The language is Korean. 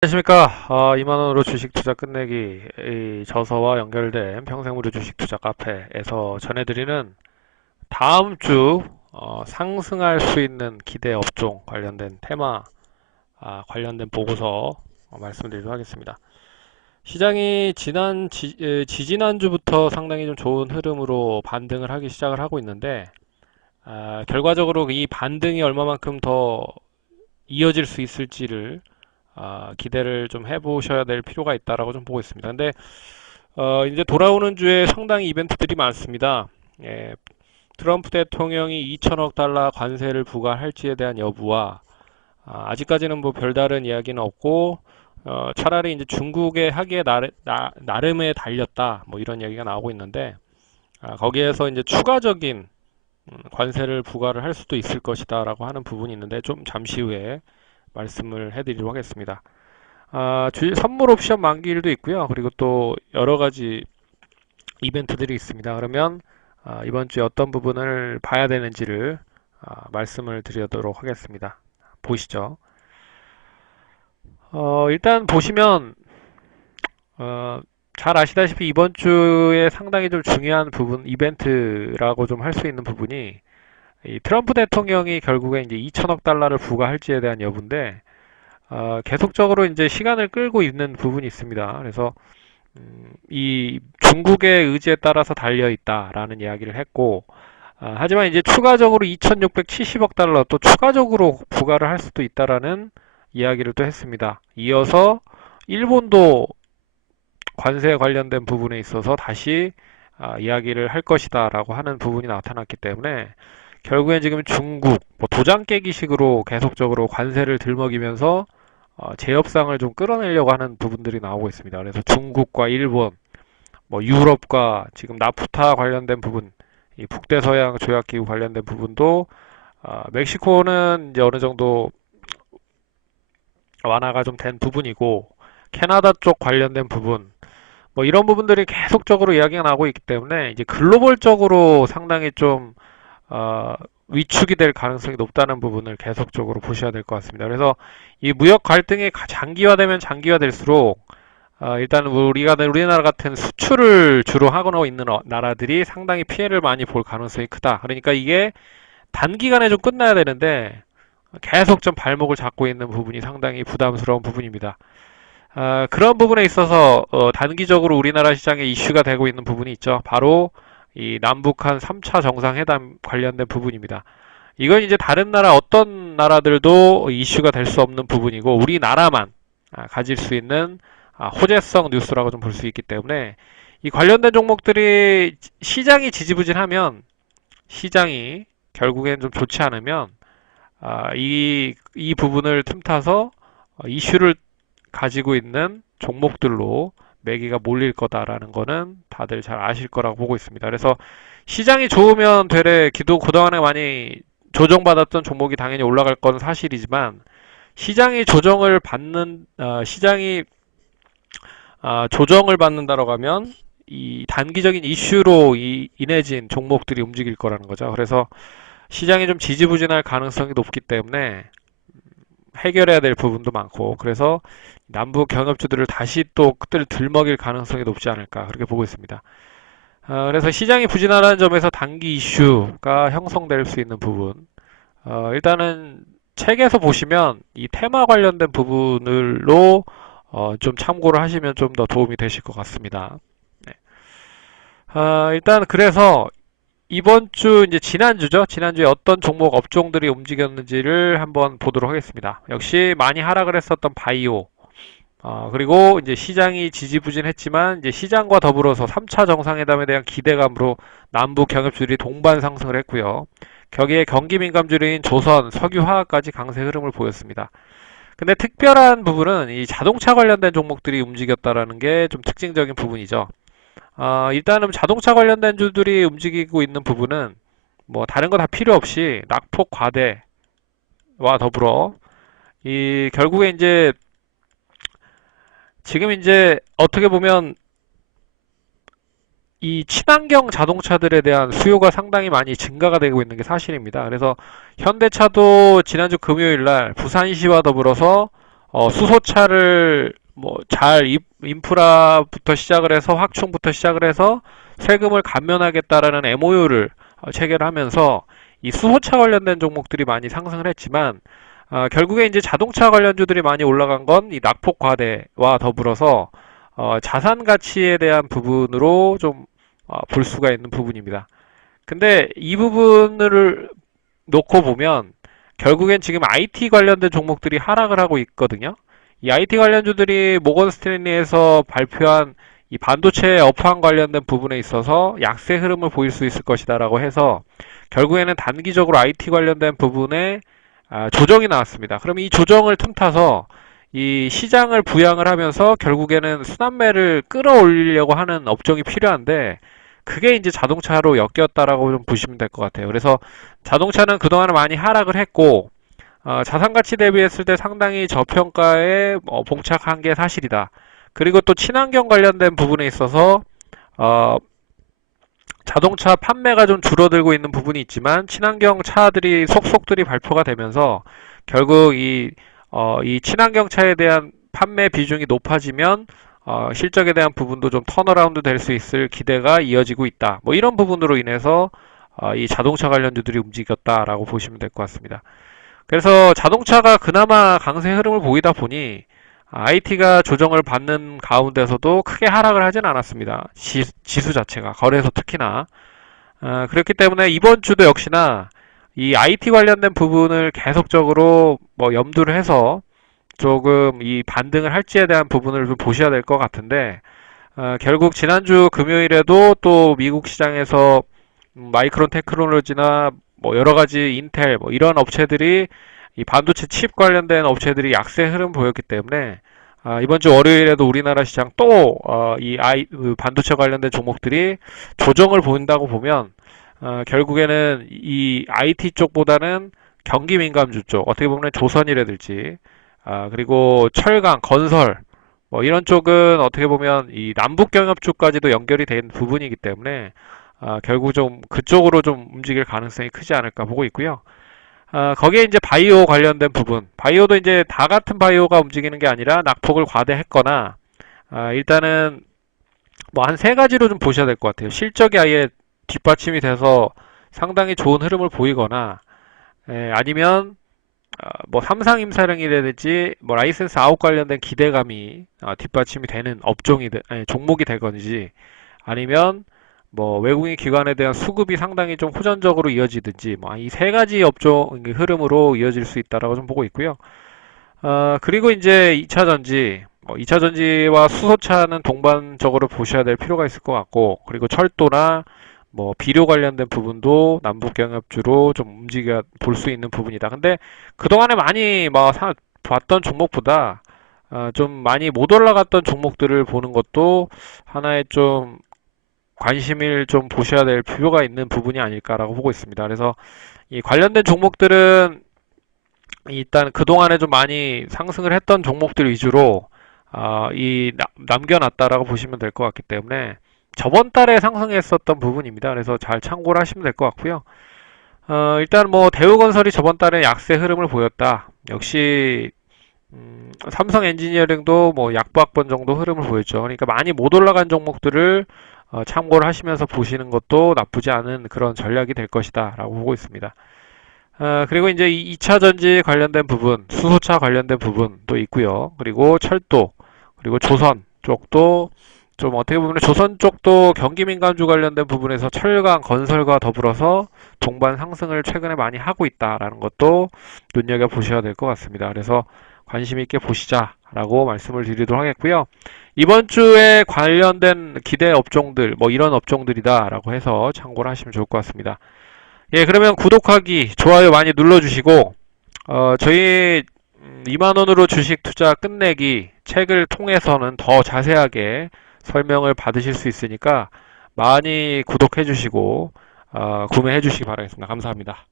안녕하십니까. 2만원으로 주식 투자 끝내기 이 저서와 연결된 평생무료 주식 투자 카페에서 전해드리는 다음 주 상승할 수 있는 기대 업종 관련된 테마 관련된 보고서 말씀드리도록 하겠습니다. 시장이 지지난주부터 상당히 좀 좋은 흐름으로 반등을 하기 시작을 하고 있는데 결과적으로 이 반등이 얼마만큼 더 이어질 수 있을지를 기대를 좀 해보셔야 될 필요가 있다라고 좀 보고 있습니다. 근데 이제 돌아오는 주에 상당히 이벤트들이 많습니다. 예, 트럼프 대통령이 2천억 달러 관세를 부과할지에 대한 여부와 아직까지는 뭐 별다른 이야기는 없고 차라리 이제 중국의 하기에 나름에 달렸다 뭐 이런 이야기가 나오고 있는데 거기에서 이제 추가적인 관세를 부과를 할 수도 있을 것이다라고 하는 부분이 있는데 좀 잠시 후에 말씀을 해드리도록 하겠습니다. 선물 옵션 만기일도 있고요. 그리고 또 여러 가지 이벤트들이 있습니다. 그러면 이번 주에 어떤 부분을 봐야 되는지를 말씀을 드리도록 하겠습니다. 보시죠. 일단 보시면 어, 잘 아시다시피 이번 주에 상당히 좀 중요한 부분, 이벤트라고 좀 할 수 있는 부분이 이 트럼프 대통령이 결국에 이제 2천억 달러를 부과할지에 대한 여부인데 계속적으로 이제 시간을 끌고 있는 부분이 있습니다. 그래서 이 중국의 의지에 따라서 달려 있다라는 이야기를 했고, 하지만 이제 추가적으로 2,670억 달러 또 추가적으로 부과를 할 수도 있다라는 이야기를 또 했습니다. 이어서 일본도 관세에 관련된 부분에 있어서 다시 이야기를 할 것이다라고 하는 부분이 나타났기 때문에 결국엔 지금 중국 뭐 도장 깨기식으로 계속적으로 관세를 들먹이면서 제협상을 좀 끌어내려고 하는 부분들이 나오고 있습니다. 그래서 중국과 일본, 뭐 유럽과 지금 나프타 관련된 부분, 이 북대서양 조약기구 관련된 부분도 멕시코는 이제 어느 정도 완화가 좀 된 부분이고 캐나다 쪽 관련된 부분, 뭐 이런 부분들이 계속적으로 이야기가 나오고 있기 때문에 이제 글로벌적으로 상당히 좀 어, 위축이 될 가능성이 높다는 부분을 계속적으로 보셔야 될 것 같습니다. 그래서 이 무역 갈등이 장기화되면 장기화될수록 일단 우리나라 같은 수출을 주로 하고 있는 나라들이 상당히 피해를 많이 볼 가능성이 크다. 그러니까 이게 단기간에 좀 끝나야 되는데 계속 좀 발목을 잡고 있는 부분이 상당히 부담스러운 부분입니다. 그런 부분에 있어서 단기적으로 우리나라 시장에 이슈가 되고 있는 부분이 있죠. 바로 이 남북한 3차 정상회담 관련된 부분입니다. 이건 이제 다른 나라 어떤 나라들도 이슈가 될 수 없는 부분이고 우리나라만 가질 수 있는 호재성 뉴스라고 좀 볼 수 있기 때문에 이 관련된 종목들이 시장이 지지부진하면 시장이 결국엔 좀 좋지 않으면 이 부분을 틈타서 이슈를 가지고 있는 종목들로 매기가 몰릴 거다라는 거는 다들 잘 아실 거라고 보고 있습니다. 그래서 시장이 좋으면 되레 그동안에 많이 조정받았던 종목이 당연히 올라갈 건 사실이지만 시장이 조정을 받는 시장이 조정을 받는다라고 하면 이 단기적인 이슈로 인해진 종목들이 움직일 거라는 거죠. 그래서 시장이 좀 지지부진할 가능성이 높기 때문에 해결해야 될 부분도 많고 그래서 남북 경협주들을 다시 또 그때를 들먹일 가능성이 높지 않을까 그렇게 보고 있습니다. 그래서 시장이 부진하다는 점에서 단기 이슈가 형성될 수 있는 부분 일단은 책에서 보시면 이 테마 관련된 부분으로 좀 참고를 하시면 좀 더 도움이 되실 것 같습니다. 네. 일단 그래서 이번 주 이제 지난주죠. 지난주에 어떤 종목 업종들이 움직였는지를 한번 보도록 하겠습니다. 역시 많이 하락을 했었던 바이오. 그리고 이제 시장이 지지부진했지만 이제 시장과 더불어서 3차 정상회담에 대한 기대감으로 남북 경협주들이 동반 상승을 했고요. 거기에 경기 민감주인 조선, 석유화학까지 강세 흐름을 보였습니다. 근데 특별한 부분은 이 자동차 관련된 종목들이 움직였다라는 게 좀 특징적인 부분이죠. 일단은 자동차 관련된 주들이 움직이고 있는 부분은 뭐 다른 거 다 필요 없이 낙폭 과대와 더불어 이 결국에 이제 지금 이제 어떻게 보면 이 친환경 자동차들에 대한 수요가 상당히 많이 증가가 되고 있는 게 사실입니다. 그래서 현대차도 지난주 금요일 날 부산시와 더불어서 수소차를 뭐 잘 인프라부터 시작을 해서 확충부터 시작을 해서 세금을 감면하겠다라는 MOU를 체결하면서 이 수소차 관련된 종목들이 많이 상승을 했지만 결국에 이제 자동차 관련주들이 많이 올라간 건 이 낙폭 과대와 더불어서 자산 가치에 대한 부분으로 좀 볼 수가 있는 부분입니다. 근데 이 부분을 놓고 보면 결국엔 지금 IT 관련된 종목들이 하락을 하고 있거든요. 이 IT 관련주들이 모건 스탠리에서 발표한 이 반도체 업황 관련된 부분에 있어서 약세 흐름을 보일 수 있을 것이다라고 해서 결국에는 단기적으로 IT 관련된 부분에 조정이 나왔습니다. 그럼 이 조정을 틈타서 이 시장을 부양을 하면서 결국에는 순환매를 끌어올리려고 하는 업종이 필요한데 그게 이제 자동차로 엮였다라고 좀 보시면 될 것 같아요. 그래서 자동차는 그동안 많이 하락을 했고 자산 가치 대비했을 때 상당히 저평가에 봉착한 게 사실이다. 그리고 또 친환경 관련된 부분에 있어서 어, 자동차 판매가 좀 줄어들고 있는 부분이 있지만 친환경 차들이 속속들이 발표가 되면서 결국 이 친환경 차에 대한 판매 비중이 높아지면 실적에 대한 부분도 좀 턴어라운드 될 수 있을 기대가 이어지고 있다. 뭐 이런 부분으로 인해서 이 자동차 관련주들이 움직였다라고 보시면 될 것 같습니다. 그래서 자동차가 그나마 강세 흐름을 보이다 보니 IT가 조정을 받는 가운데서도 크게 하락을 하진 않았습니다. 지수 자체가 거래소 특히나 그렇기 때문에 이번 주도 역시나 이 IT 관련된 부분을 계속적으로 뭐 염두를 해서 조금 이 반등을 할지에 대한 부분을 좀 보셔야 될 것 같은데 결국 지난주 금요일에도 또 미국 시장에서 마이크론 테크놀로지나 뭐 여러 가지 인텔 뭐 이런 업체들이 이 반도체 칩 관련된 업체들이 약세 흐름 보였기 때문에 이번 주 월요일에도 우리나라 시장 또 이 반도체 관련된 종목들이 조정을 보인다고 보면 결국에는 이 IT 쪽보다는 경기 민감주 쪽 어떻게 보면 조선이라든지 그리고 철강, 건설 뭐 이런 쪽은 어떻게 보면 이 남북 경협 쪽까지도 연결이 된 부분이기 때문에 결국 좀 그쪽으로 좀 움직일 가능성이 크지 않을까 보고 있고요. 거기에 이제 바이오 관련된 부분, 바이오도 이제 다 같은 바이오가 움직이는 게 아니라 낙폭을 과대했거나 일단은 뭐 한 세 가지로 좀 보셔야 될 것 같아요. 실적이 아예 뒷받침이 돼서 상당히 좋은 흐름을 보이거나 아니면 뭐 삼상임사령이라든지 뭐 라이센스 아웃 관련된 기대감이 뒷받침이 되는 아니, 종목이 되건지 아니면 뭐 외국인 기관에 대한 수급이 상당히 좀 호전적으로 이어지든지 뭐 이 세 가지 업종 흐름으로 이어질 수 있다라고 좀 보고 있고요. 그리고 이제 2차 전지, 2차 전지와 수소차는 동반적으로 보셔야 될 필요가 있을 것 같고, 그리고 철도나 뭐 비료 관련된 부분도 남북 경협주로 좀 움직여 볼 수 있는 부분이다. 근데 그동안에 많이 봤던 종목보다 좀 많이 못 올라갔던 종목들을 보는 것도 하나의 좀 관심을 좀 보셔야 될 필요가 있는 부분이 아닐까라고 보고 있습니다. 그래서 이 관련된 종목들은 일단 그동안에 좀 많이 상승을 했던 종목들 위주로 남겨놨다라고 보시면 될 것 같기 때문에 저번 달에 상승했었던 부분입니다. 그래서 잘 참고를 하시면 될 것 같고요. 일단 뭐 대우건설이 저번 달에 약세 흐름을 보였다. 역시 삼성 엔지니어링도 뭐 약보합권 정도 흐름을 보였죠. 그러니까 많이 못 올라간 종목들을 참고를 하시면서 보시는 것도 나쁘지 않은 그런 전략이 될 것이다 라고 보고 있습니다. 그리고 이제 2차 전지 관련된 부분, 수소차 관련된 부분도 있고요. 그리고 철도, 그리고 조선 쪽도 좀 어떻게 보면 조선 쪽도 경기 민감주 관련된 부분에서 철강, 건설과 더불어서 동반 상승을 최근에 많이 하고 있다라는 것도 눈여겨보셔야 될 것 같습니다. 그래서 관심 있게 보시자라고 말씀을 드리도록 하겠고요. 이번 주에 관련된 기대 업종들, 뭐 이런 업종들이다라고 해서 참고를 하시면 좋을 것 같습니다. 예, 그러면 구독하기, 좋아요 많이 눌러주시고, 저희 2만 원으로 주식 투자 끝내기 책을 통해서는 더 자세하게 설명을 받으실 수 있으니까 많이 구독해 주시고, 구매해 주시기 바라겠습니다. 감사합니다.